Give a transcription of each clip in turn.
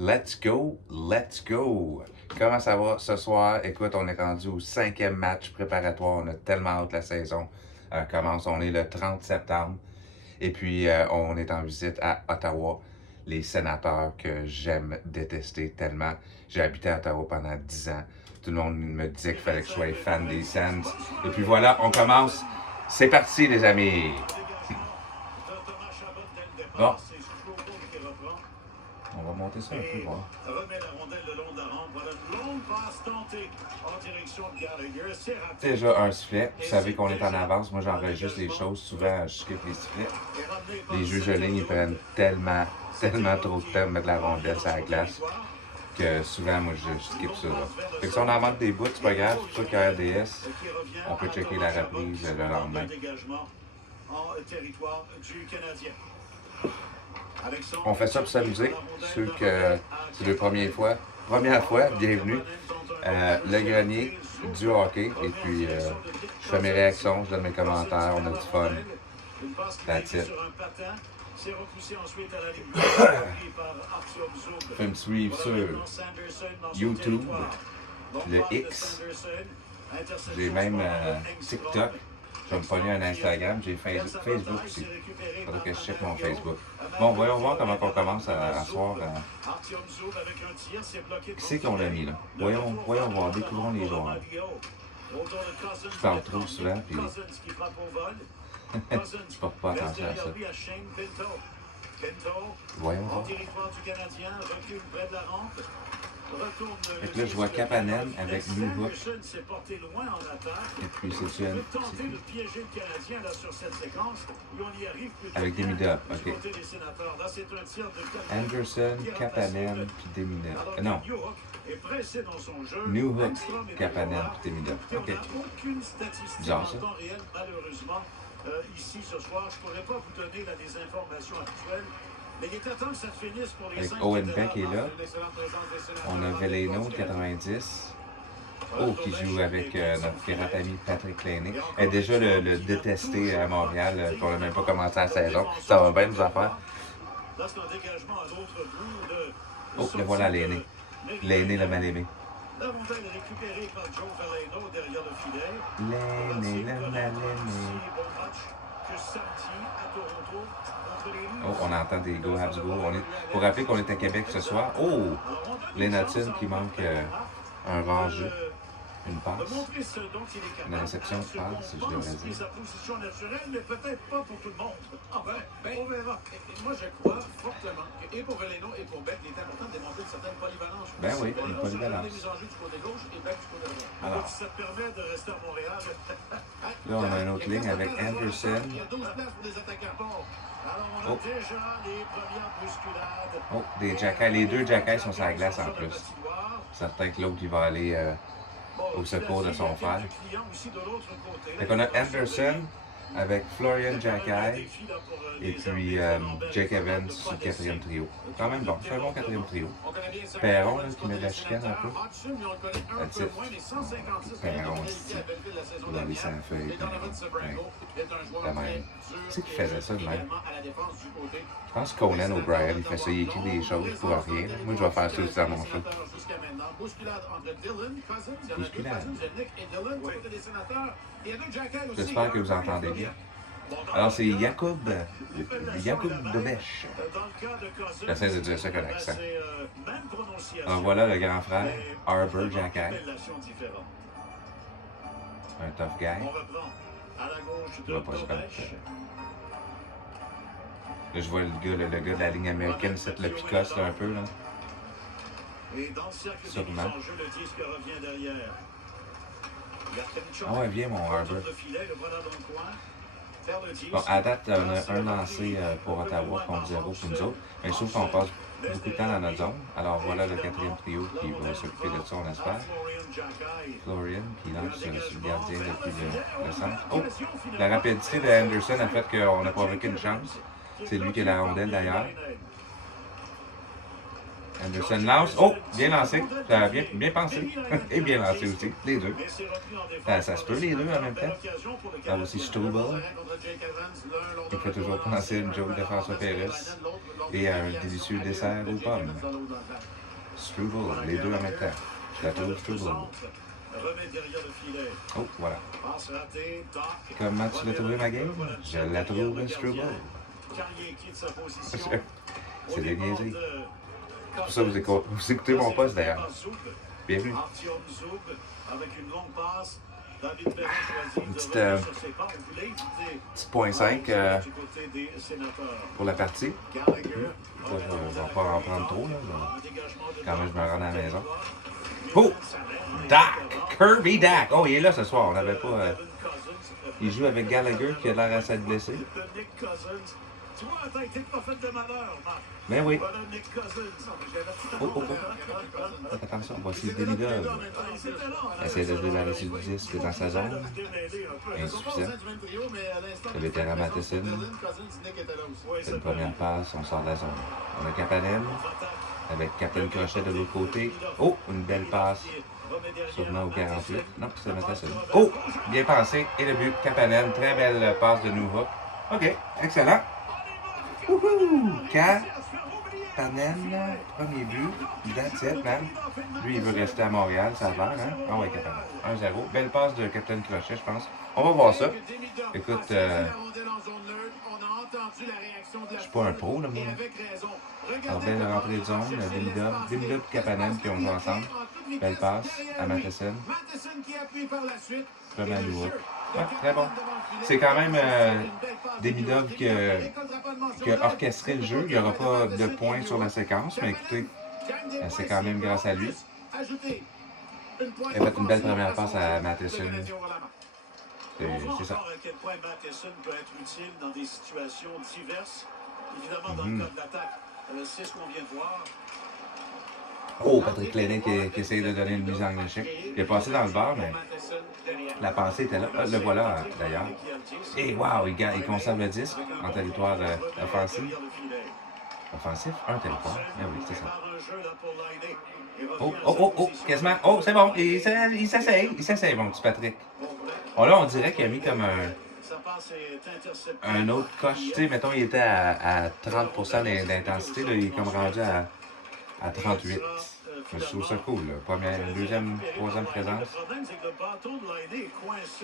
Let's go, let's go! Comment ça va ce soir? Écoute, on est rendu au 5e match préparatoire. On a tellement hâte la saison commence. On est le 30 septembre. Et puis, on est en visite à Ottawa. Les Sénateurs que j'aime détester tellement. J'ai habité à Ottawa pendant 10 ans. Tout le monde me disait qu'il fallait que je sois fan des Sens. Et puis voilà, on commence. C'est parti, les amis! Bon. On va monter ça un peu, voir. Déjà un sifflet. Vous savez qu'on est en avance. Moi, j'enregistre les choses. Souvent, je skip les sifflets. Les juges de ligne, ils prennent tellement trop de temps de mettre la rondelle sur la glace que souvent, moi, je skip ça. Fait que si on en manque des bouts, c'est pas grave. C'est sûr qu'à RDS, on peut checker la reprise le lendemain. On fait ça pour s'amuser. Ceux que c'est la première fois, bienvenue. Le grenier, du hockey. Et puis, je fais mes réactions, je donne mes commentaires, on a du fun. That's it. Fais me suivre sur YouTube, le X. J'ai même TikTok. Je vais me pogner un Instagram. J'ai Facebook aussi. Il faudrait que je check mon Facebook. Bon, voyons voir comment on commence à soir. Qui c'est qu'on a mis là? Voyons voir, découvrons les joueurs. Je parle trop souvent, puis je porte pas attention à ça. Voyons voir. Fait que là, je vois Kapanen avec New Hook. Et puis, c'est une. Avec Demida, ok. Anderson, Kapanen, puis Demida. Non. New Hook, Kapanen, puis Demida. Ok. Bizarre, ça. Ici, ce soir, je ne pourrais pas vous donner des informations actuelles. Mais il est temps que ça finisse pour les avec Owen Beck est là. On a Veleno, 90. Oh, qui joue avec notre pirate ami Patrick Laney. Déjà le détesté à Montréal, qu'on n'a même pas commencé la saison. Ça va bien nous en faire. Oh, le voilà Laney. Laney le mal-aimé. Laney le mal-aimé. Oh, on entend des Go Habs Go. Pour rappeler qu'on est à Québec ce soir. Oh! Lénatine qui manque un rangé, une passe. Une réception de passe, si je devrais dire. On verra. Moi, je crois fortement que, et pour Veleno et pour Beck, il est important de démontrer une certaine polyvalence. Ben oui, une polyvalence. Alors, ça te permet de rester à Montréal. Là, on a une autre ligne avec Anderson. Il y a 12 places pour des attaquants. Alors, on a déjà les premières bousculades. Oh, des Jackals. Les deux Jackals sont sur la glace en plus. Certain que l'autre, il va aller au secours de son frère. Fait qu'on a Anderson avec Florian Jackal et puis Jake Evans sur le quatrième trio. Quand même bon, c'est un bon quatrième trio. Perron là, qui met de la chicane un peu. That's it. Perron aussi. Il a laissé la feuille. La même. Tu sais qui faisait ça de même? Je pense que Conan O'Brien, il fait ça, il écrit des choses pour rien. Moi, je vais faire ça aussi dans mon show. Bousculade. J'espère que vous entendez bien. Alors, c'est Jacob Dobesch. J'essaie de dire ça avec l'accent. Alors, voilà le grand frère, Arbor Jackal. Un tough guy. Il va pas se battre. Là, je vois le gars de la ligne américaine, c'est le Picasso là, un peu. Là. Sûrement. Ah ouais, viens mon Arbor. Bon, à date, on a un lancé pour Ottawa contre 0 pour nous autres. Mais je trouve qu'on passe beaucoup de temps dans notre zone. Alors voilà le quatrième trio qui va s'occuper de ça, on espère. Florian qui lance sur le gardien depuis le centre. Oh! La rapidité de Anderson a fait qu'on n'a pas vécu une chance. C'est lui qui a la rondelle d'ailleurs. Anderson lance. Oh, bien lancé. Ça a bien pensé. Et bien lancé aussi, les deux. Ça se peut, les deux en même temps. Ah, aussi Strubel. Il fait toujours penser à une joke de François Pérusse et à un délicieux dessert aux pommes. Strubel, les deux en même temps. Je la trouve Strubel. Oh, voilà. Comment tu l'as trouvé, ma game? Je la trouve Strubel. C'est des niaiseries. C'est pour ça que vous écoutez mon poste d'ailleurs. Bienvenue. Une petite point 5 pour la partie. Je vais pas en prendre trop, là. Quand même, je me rends à la maison. Oh! Dak! Kirby Dak! Oh, il est là ce soir. On n'avait pas. Il joue avec Gallagher qui a l'air à s'être blessé. Ben oui. Oh, oh, oh. Faites attention, voici Demidov. Essaye de se débarrasser du disque dans sa zone. Insuffisant. Le vétéran Matheson. C'est une première passe, on sort de la zone. On a Kapanen avec Captain Crochet de l'autre côté. Oh, une belle passe. Sûrement au 48. Non, c'est Matheson. Oh, bien pensé. Et le but, Kapanen. Très belle passe de Newhook. OK, excellent. Wouhou! Kapanen, premier but. That's it, man. Lui, il veut rester à Montréal, ça a l'air, hein? Ah ouais, Kapanen. 1-0. Belle passe de Captain Crochet, je pense. On va voir ça. Écoute, je suis pas un pro, là, moi. Alors, belle rentrée de zone, Demidov et Kapanen qui ont joué ensemble. Belle passe à Matheson. Comme à Louis. Ouais, très bon. C'est quand même Demidov qui a orchestré le jeu. Il n'y aura pas de points sur la séquence, mais écoutez, c'est quand même grâce à lui. Il a fait une belle première passe à Matheson. C'est ça. Oh, Patrick Laine qui essaye de donner une mise en échec. Il est passé dans le bar, mais la pensée était là. Le voilà, d'ailleurs. Et wow, il conserve le disque en territoire offensif. Offensif? Un territoire. Ah oui, c'est ça. Oh, oh, oh, oh, quasiment. Oh, c'est bon. Il s'essaye, mon petit Patrick. Oh, là, on dirait qu'il a mis comme un autre coche. Tu sais, mettons, il était à 30% d'intensité. Là, il est comme rendu à 38. Je trouve ça cool, là. Première, deuxième, troisième présence.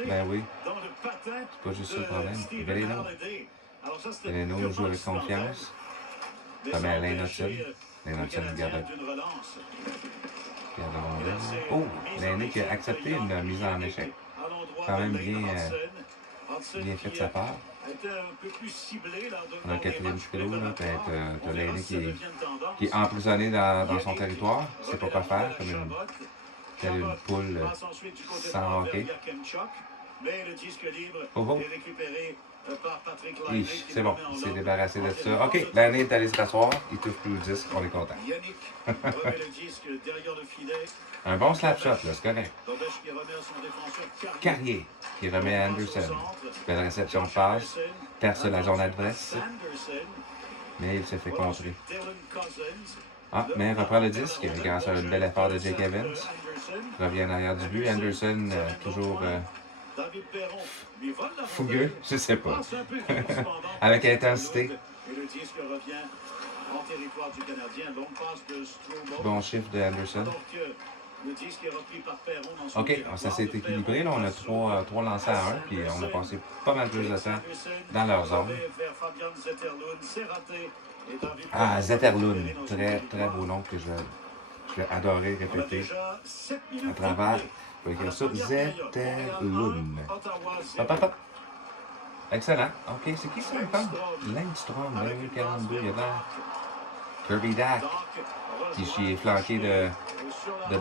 Ben oui. C'est pas juste ça le problème. Veleno nous joue avec confiance. Comme Alain Hudson. Alain Hudson garde la rondelle. Oh! L'aîné qui a accepté une mise en échec. Quand même bien fait de sa part. On a le quatrième Chicago, là. T'as l'aîné qui est emprisonné dans son territoire. Il sait pas quoi faire, comme une poule sans hockey. Oh oh! C'est bon, il s'est débarrassé de ça. OK, l'année est allée se rasseoir. Il touche plus le disque, on est content. Un bon slap shot, là, c'est correct. Carrier qui remet à Anderson. Belle réception de passe. Perce la zone adverse. Mais il se fait contrer. Ah, mais il reprend le disque grâce à un bel effort de Jake Evans. Revient en arrière du but. Anderson, toujours fougueux, je sais pas. Avec intensité. Bon chiffre de Anderson. OK, ça s'est équilibré. Là, on a trois lancers à 1, puis on a passé pas mal plus de temps dans leur zone. Ah, Zetterlund. Très, très beau nom que je vais adorer répéter à travers. Je vais écrire ça. Zetterlund. Hop, hop, hop. Excellent. OK, c'est qui ça, encore? Langstrom, 42, il y a l'air. Kirby Dak, qui est flanqué de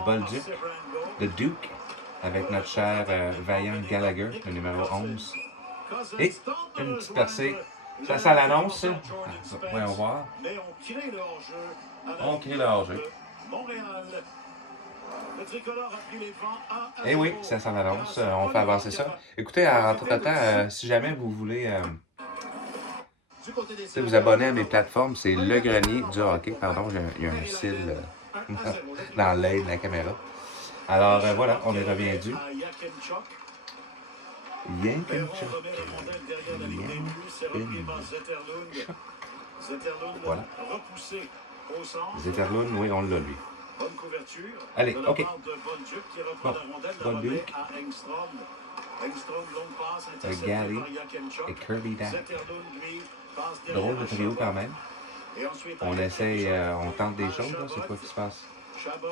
Bolduc, de Duke, avec notre cher vaillant Gallagher, le numéro 11. Et une petite percée. Ça l'annonce, ça? Voyons voir. On crée le hors-jeu. Eh oui, ça l'annonce. On fait avancer ça. Écoutez, entre-temps, si jamais vous voulez Du côté des Si vous abonnez à mes plateformes, c'est Le Grenier du hockey. Pardon, il y a un cil dans l'œil de la caméra. Alors voilà, on est revenu. Yankenchuk. Voilà. Zetterlund, oui, on l'a lui. Bonne couverture. Allez, OK. Qui reprend Bon, la rondelle, la Bolduc. remet à Engstrom. Engstrom, longue passe, interceptée Gally par Yankenchuk. et Kirby Dack. Zetterlund, lui, passe derrière Drôle de à trio Chabot. quand même. Et ensuite, On avec essaye, Yankenchuk, on tente des à choses, là. C'est Chabot. quoi qui se passe? Chabot,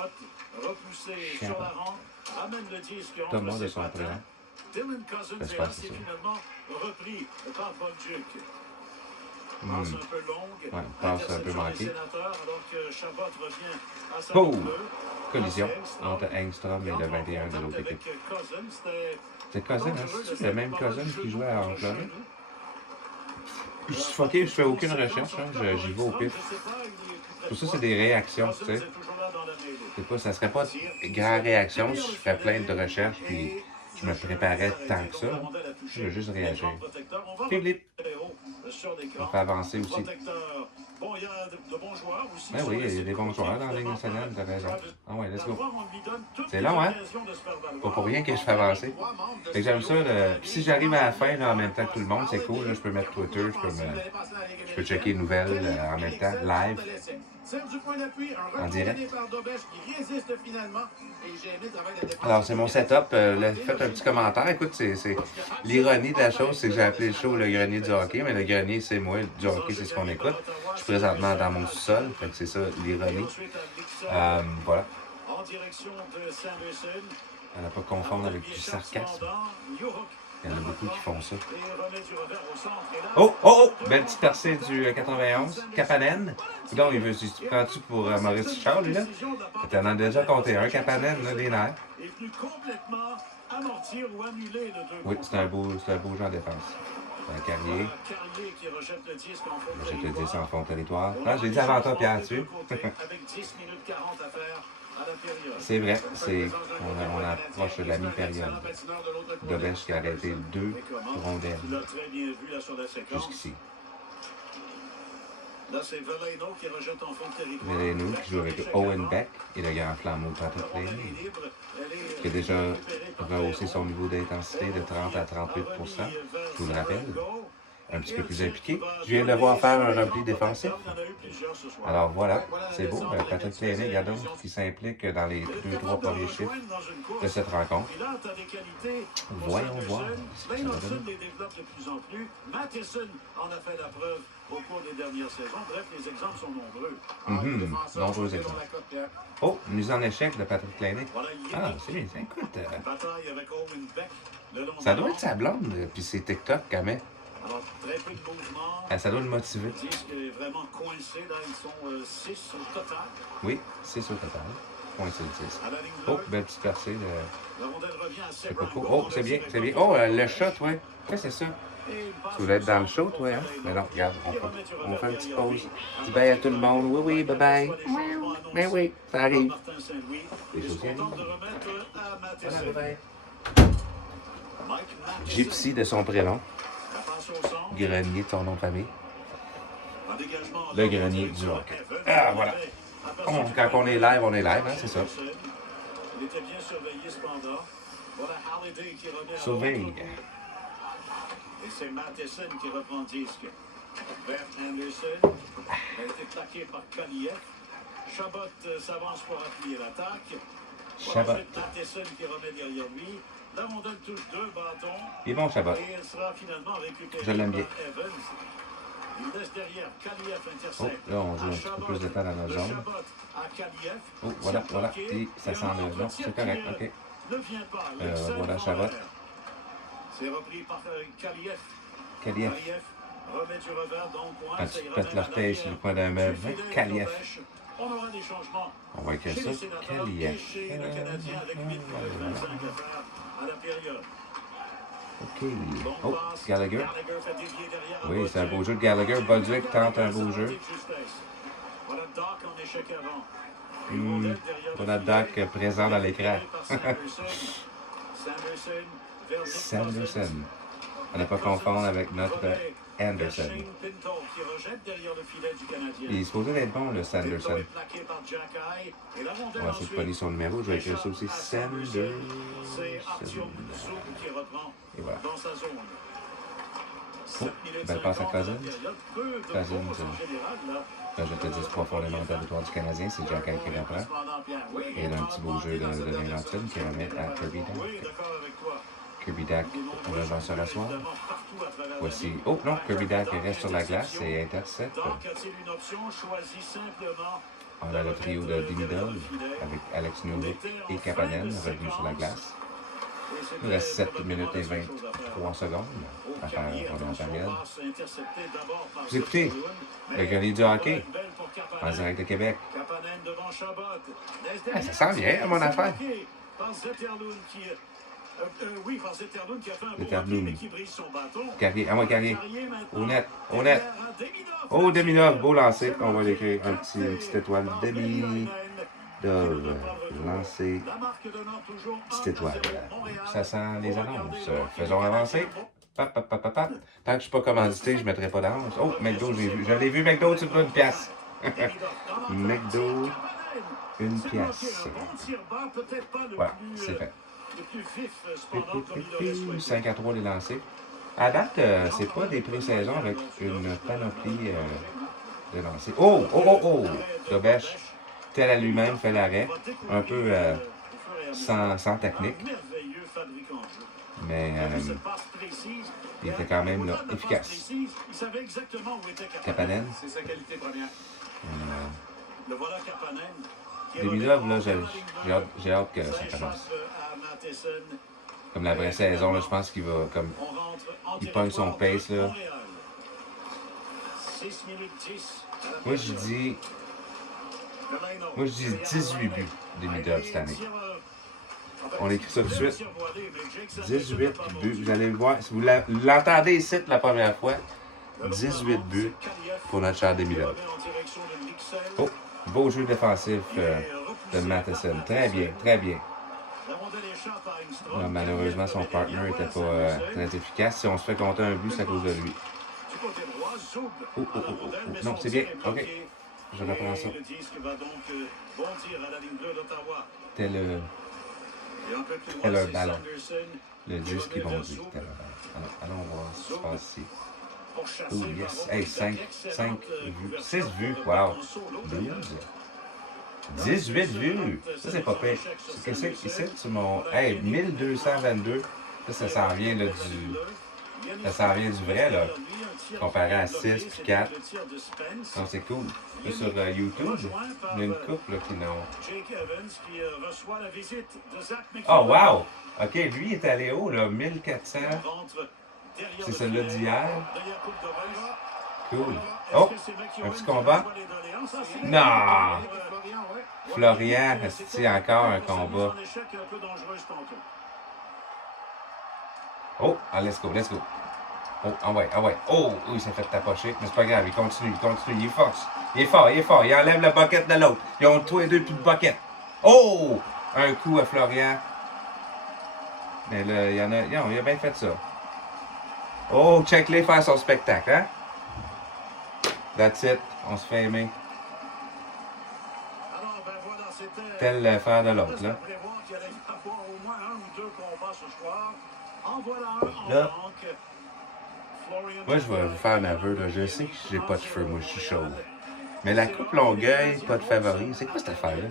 repoussé sur Chabot. la rampe, amène le disque entre Thomas de ses son patins. prénom. Dylan Cousins Ça se est passe, assez c'est ça. finalement repris par Bolduc. Passe un peu longue. Ouais, passe un peu Interception des manquée. sénateurs, alors que Chabot revient à sa Oh! ligne bleue. Collision Engstrom. entre Engstrom et le 21 de l'autre équipe. C'est Cousin, hein? C'est le même Cousin qui jouait en Floride? Je suis fucké, je fais aucune recherche, hein? J'y vais au pif. Tout ça, c'est des réactions, tu sais. C'est pas, ça serait pas grand réaction si je ferais plein de recherches puis je me préparais tant que ça. Je veux juste réagir. Philippe, on fait avancer aussi. Ben oui, il y a des bons joueurs dans la Ligue nationale, t'as raison. Ah ouais, let's go. C'est long, hein? Pas pour rien que je fais avancer. Fait que j'aime ça. Puis si j'arrive à la fin là, en même temps que tout le monde, c'est cool. Là, je peux mettre Twitter, je peux checker les nouvelles en même temps, live. En direct. Alors, c'est mon setup. Faites un petit commentaire. Écoute, c'est l'ironie de la chose, c'est que j'ai appelé le show le grenier du hockey, mais le grenier, c'est moi. Du hockey, c'est ce qu'on écoute. Je suis présentement dans mon sous-sol, fait que c'est ça l'ironie. Voilà. À ne pas confondre avec du sarcasme. Il y en a beaucoup qui font ça. Oh, oh, oh! Belle petite percée du 91. Kapanen. Donc, tu prends-tu pour Maurice Richard, lui, là? Tu en as déjà compté un, Kapanen, là, des nerfs. Oui, c'est un beau jeu en défense. Un Carrier. Rejette le 10 en fond de territoire. Ah, je l'ai dit avant toi, Pierre, dessus. C'est vrai, on approche de la mi-période. Dobesch qui a arrêté 2 rondelles jusqu'ici. Là, c'est Veleno qui rejette en fond de territoire. Veleno qui joue avec Owen Beck et le grand flambeau Patrick Lane, qui a déjà rehaussé son niveau d'intensité de 30 à 38 %, je vous le rappelle. Un petit peu plus impliqué. Je viens de le voir faire un repli défensif. Alors voilà, c'est beau. Patrick Lane, regardons, qui s'implique dans les 2-3 premiers chiffres de cette rencontre. Voyons voir ce que ça va donner. Matheson en a fait la preuve au cours des dernières saisons. Bref, les exemples sont nombreux. Nombreux exemples. Oh, mise en échec de Patrick Lane. Ah, c'est bien. Écoute, ça doit être sa blonde, puis c'est TikTok qu'elle met. Alors, très peu de mouvement. Ça doit le motiver. Le disque est vraiment coincé. Là, ils sont 6 au total. Oui, 6 au total. Coincé le 6. Oh, belle petite percée de... La rondelle revient à Sebron. Oh, c'est bien, c'est bien. Oh, le shot, ouais. Qu'est-ce que c'est ça? Tu voulais être dans le show, toi, hein? Mais non, regarde, on fait une petite pause. Dis bye à tout le monde. Oui, oui, bye bye. Mais oui, ça arrive. Les choses qui arrivent. Voilà, bye bye. Gypsy de son prénom. Grenier de son nom de famille. Le grenier du hockey. Ah, voilà. Quand on est live, hein, c'est ça. Il était bien surveillé cependant. Voilà Halliday qui remet Surveille. Et c'est Matheson qui reprend le disque. Vers Anderson. Il a été plaqué par Kaliev. Chabot s'avance pour appuyer l'attaque. Chabot. Matheson qui remet derrière lui. La rondelle touche 2 bâtons. Il est bon, Chabot. Et elle sera finalement récupérée Je l'aime bien. par Evans. Il laisse derrière Kaliev intercepte. Oh, là, on joue un petit peu plus de temps dans notre zone. Oh, voilà, voilà. Et ça sent le... Non, c'est correct, OK. Voilà, Chabot. C'est repris par Kaliev. Kaliev. Remet du revers, donc Quand tu pètes l'orteil sur le coin d'un meuble, Kaliev. On aura des changements. On va écrire ça, Kaliev. Le Canadien avec 8 25 affaires à la période. OK. Oh, Gallagher. Oui, c'est un beau jeu de Gallagher. Bolduc tente un beau jeu. Voilà Doc en échec avant. Voilà Doc présent dans l'écran. Sanderson. À ne pas confondre avec notre Anderson. Shane Pinto qui rejette derrière le filet du Canadien. Il est supposé d'être bon, le Pinto Sanderson. est plaqué par Jacky. Et la On rondelle va essayer de coller son numéro. Je vais écrire ça aussi. Sanderson. C'est Artyom Zoub qui reprend Et voilà. dans sa zone. Oh, belle passe à Cousins. Cousins. Là, je vais te dire trois fois l'élémentaire victoire du Canadien, c'est Jacky qui reprend. Et là, un petit beau jeu de Langton qui remet à Kirby Dack. Kirby Dack pour le lanceur à soir. Voici. Oh non, Kirby Dack reste sur la glace et intercepte. On a le trio de Demidov avec Alex Newhook et Kapanen revenus sur la glace. Il reste 7 minutes et 23 secondes à faire en première période. Vous écoutez le grenier du hockey en direct de Québec. Ah, ça sent bien, mon affaire. Le Zetterlund. Carrier, à moi Carrier. Au net, au net. Oh, Demidov, beau lancer. On va l'écrire une petite étoile. Demidov, lancer, petite étoile. Ça sent les annonces. Faisons avancer. Pap, pap, pap, pap, pap. Tant que je ne suis pas commandité, je ne mettrai pas d'annonce. Oh, McDo, j'ai vu. Je l'ai vu, McDo, tu me donnes une pièce. McDo, une pièce. Voilà, c'est fait. 5-3 les lancers. À date, c'est pas des pré-saisons avec une panoplie de lancers. Oh, oh, oh, oh! Dobèche, tel à lui-même, fait l'arrêt. Un peu sans technique. Mais il était quand même là, efficace. Kapanen. C'est sa qualité première. Le voilà Kapanen. Demidov, là, j'ai hâte que ça commence. Comme la vraie saison, là, je pense qu'il va comme. Il pogne son pace, là. Moi, je dis 18 buts Demidov cette année. On écrit ça tout de suite. 18 buts. Vous allez le voir. Si vous l'entendez ici la première fois, 18 buts pour notre cher Demidov. Oh, beau jeu défensif de Matheson. Très bien, très bien. Là, malheureusement, son partner n'était pas très efficace. Si on se fait compter un but, c'est à cause de lui. Oh. Non, c'est bien. OK. Je reprends ça. Tel un ballon. Le disque qui bondit. Allons voir ce qui se passe ici. Oh, yes. Hey, 5 vues. 6 vues. Wow. 12. 18 vues. Ça, c'est pas pire. Qu'est-ce que c'est sur mon. Hey, 1222. Ça s'en vient là, ça s'en vient du vrai, là. Comparé à 6 puis 4. Donc, c'est cool. Là, sur YouTube, il y a une couple là, qui n'ont. Oh, wow! OK, lui, il est allé haut, là. 1400. C'est celui-là d'hier. Cool. Oh! Un petit combat. Non! Florian, c'est encore un combat. Oh! Ah, let's go. Oh, ah ouais. Oh, il s'est fait tapocher. Mais c'est pas grave, il continue. Il est fort. Il enlève le bucket de l'autre. Ils ont tous les deux plus de bucket. Oh! Un coup à Florian. Mais là, il a bien fait ça. Oh, check-les faire son spectacle, hein? That's it. On se fait aimer. Tel le frère de l'autre, là. Là, moi, je vais vous faire un aveu, là. Je sais que j'ai pas de cheveux, moi, je suis chauve. Mais la coupe Longueuil, pas de favori. C'est quoi cette affaire-là?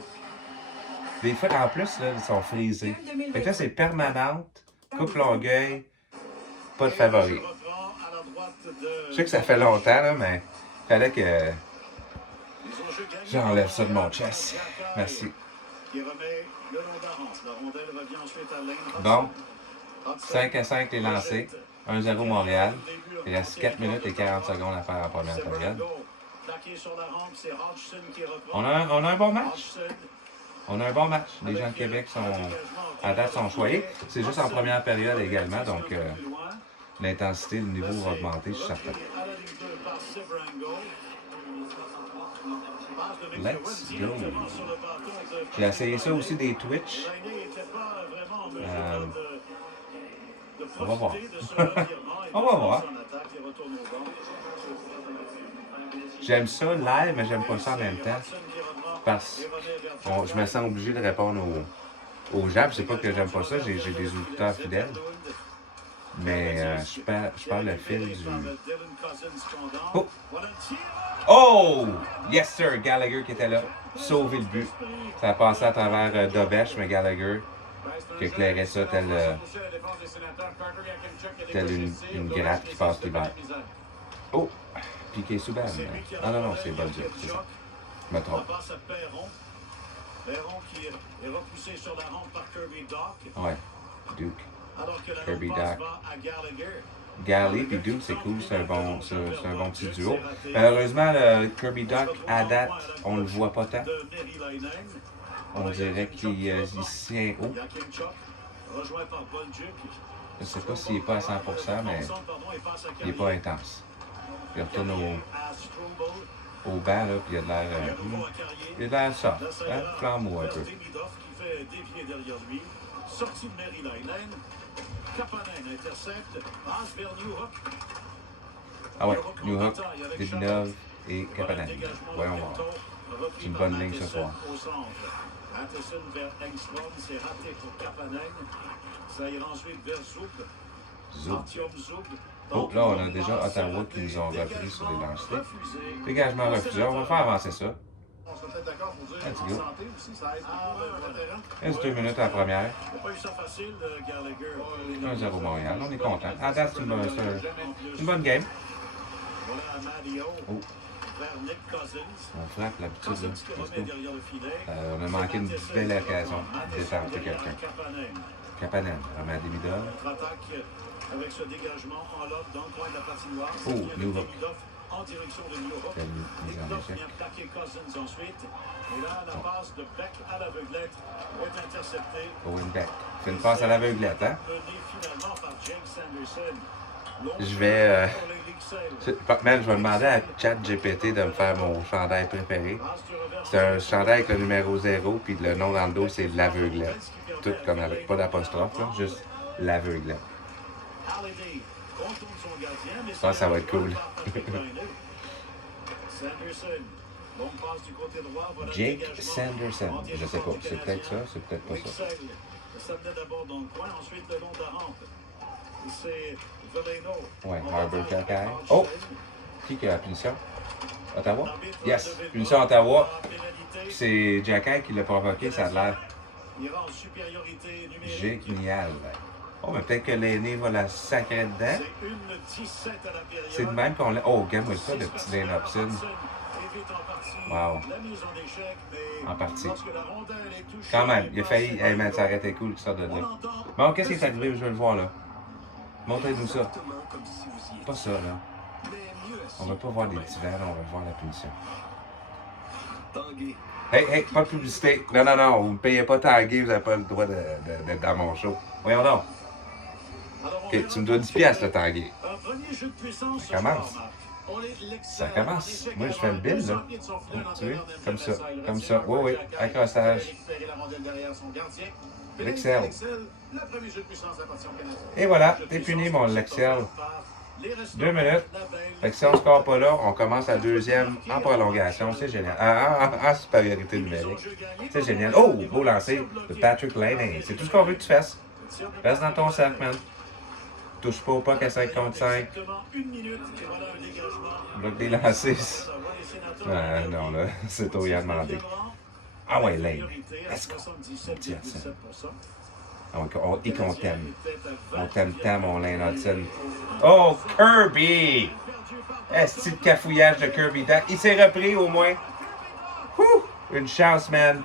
Les fois, en plus, là, ils sont frisés. Fait que là, c'est permanente. Coupe Longueuil, pas de favori. Je sais que ça fait longtemps, là, mais fallait que j'enlève ça de mon chest. Merci. Bon, 5-5 les lancés. 1-0 Montréal. Il reste 4 minutes et 40 secondes à faire en première période. On a un bon match. Les gens de Québec à date sont choyés. C'est juste en première période également, donc l'intensité, le niveau va augmenter, je suis certain. Let's go. J'ai essayé ça aussi des Twitch. On va voir. On va voir. J'aime ça live, mais j'aime pas ça en même temps. Parce que je me sens obligé de répondre aux gens. C'est pas que j'aime pas ça, j'ai des auditeurs fidèles. Mais je perds le fil du... Oh! Oh! Yes, sir! Gallagher qui était là. Sauvé le but. Ça a passé à travers Dobesch, mais Gallagher qui éclairait ça tel une gratte qui passe l'hiver. Oh! Piqué sous balle. Ah non, c'est Bolduc, c'est ça. Je me trompe. Perron qui est repoussé sur la rampe par Kirby Dach. Ouais, Duke. Alors que la Kirby passe Dach. va à Gallagher. Galley et Duke, c'est cool, c'est un bon petit duo. Malheureusement, le Kirby Dach, à date, on le voit pas tant. On dirait qu'il s'y tient haut. Je sais pas s'il est pas à 100%, mais il est pas intense. Il retourne au banc, là, puis il a de l'air... il a de l'air soft, hein? Flambeau un peu. Sortie de Merilainen. Kapanen intercepte. Passe vers Newhook. Ah ouais, Newhook, Dedinov et Kapanen. Voyons voir. C'est une bonne ligne ce soir. Matheson vers Engstrom, c'est raté pour Kapanen. Ça ira ensuite vers Zub. Zoub. Oh, là, on a déjà Ottawa qui nous ont repris sur les lancers. Dégagement refusé. On va faire avancer ça. Let's go. Reste 2 minutes à la première. 1-0 Montréal. On est content. À date, c'est une bonne game. Oh. On frappe l'habitude, là. On a manqué une belle occasion de détenter quelqu'un. Kapanen, remet à Demidov. Avec ce dégagement en lobe dans le coin de la patinoire. Oh, Newhook. En direction de Newhook. Demidov vient plaquer Cousins ensuite. Et là, la passe de Beck à l'aveuglette est interceptée. Owen Beck. C'est une passe à l'aveuglette, hein? Menée finalement par Jake Sanderson. Je vais... Man, je vais demander à ChatGPT de me faire mon chandail préféré. C'est un chandail avec le numéro 0, puis le nom dans le dos, c'est l'aveuglette. Tout comme avec, pas d'apostrophe, là, juste l'aveuglette. Je pense que ça va être cool. Jake Sanderson. Je sais pas. C'est peut-être ça, c'est peut-être pas ça. Ça venait d'abord dans le coin, ensuite le long de la rampe. C'est Veleno. Ouais, Harbour Cacaille. Oh! Qui a la punition? Ottawa? Yes, punition Ottawa. C'est Jacky qui l'a provoqué, ça a l'air génial. Oh, mais peut-être que l'aîné va la sacrer dedans. C'est de même qu'on l'a. Oh, regarde-moi ça, le petit Lane Hobson. Wow. En partie. Quand même, il a failli. Hey man, ça aurait été cool qu'il sorte de là. Bon, qu'est-ce qui est arrivé? Je veux le voir là. Montrez-nous ça. Pas ça là. On veut pas voir les divers, on veut voir la punition. Hey, pas de publicité. Non, vous ne me payez pas Tanguy, vous n'avez pas le droit d'être dans mon show. Voyons donc. Ok, tu me dois 10 piastres, le Tanguy. Ça commence. Ça commence. Moi, je fais le bill, là. Oh, tu vois? Comme ça. Oui, accrochage. L'Excel. Et voilà, t'es puni, mon L'Excel. 2 minutes. Fait que si on ne score pas là, on commence la deuxième en prolongation. C'est génial. En supériorité numérique. C'est génial. Oh, beau lancer de Patrick Laney. C'est tout ce qu'on veut que tu fasses. Reste dans ton cercle, man. Touche pas au puck à 5 contre 5. Bloc des lancers. Non, là, c'est trop y à demander. Ah ouais, Lane. Let's go. Petit Hudson. Et qu'on t'aime. On t'aime tant, mon Lane Hudson. Oh, Kirby! Est-ce de cafouillage de Kirby Dach? Il s'est repris au moins. Ouh! Une chance, man.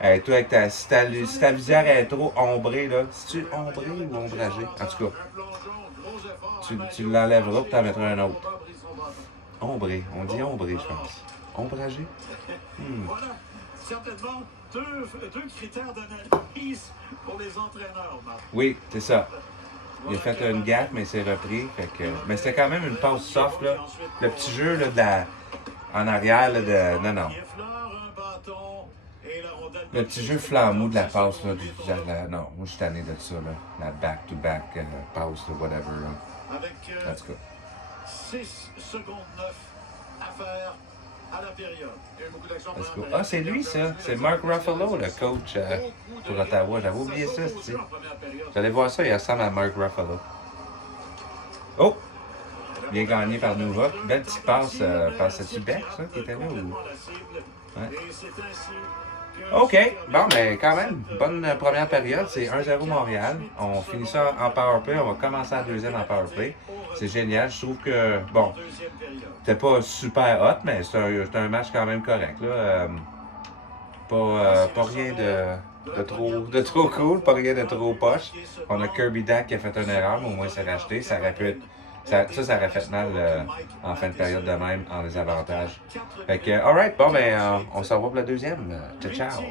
Hey, toi, avec si ta visière est trop ombrée, là. Si tu ombré ou ombragé? En tout cas, tu l'enlèveras et t'en mettras un autre. Ombré. On dit ombré, je pense. Ombragé? Voilà, certainement deux critères d'analyse pour les entraîneurs, Marc. Oui, c'est ça. Il a fait une gaffe, mais il s'est repris. Mais c'était quand même une passe soft, là. Le petit jeu, là, en arrière, là, de... Non. Et la rondelle Le petit jeu flamou de la passe, là, non, moi je suis tanné de ça, là. La back-to-back passe, là, whatever, là. avec Let's go. 6 secondes 9 à faire à la période. Il y a eu beaucoup d'actions Let's pendant go. la période. Ah, c'est lui, ça. C'est Mark Ruffalo, le coach pour Ottawa. J'avais oublié ça, c'est. J'allais voir ça, il ressemble à Mark Ruffalo. Oh! Bien gagné par Nova. Belle petite passe. Passe-tu Beck, ça, qui était là? Ou... Ouais. OK. Bon, mais quand même, bonne première période. C'est 1-0 Montréal. On finit ça en powerplay. On va commencer la deuxième en powerplay. C'est génial. Je trouve que, bon, c'était pas super hot, mais c'est un match quand même correct, là. Pas rien de trop cool, pas rien de trop poche. On a Kirby Dack qui a fait une erreur, mais au moins c'est racheté. Ça aurait pu être, ça aurait fait mal en fin de période de même, en désavantage. Fait que, alright, bon, ben, on se revoit pour la deuxième. Ciao, ciao.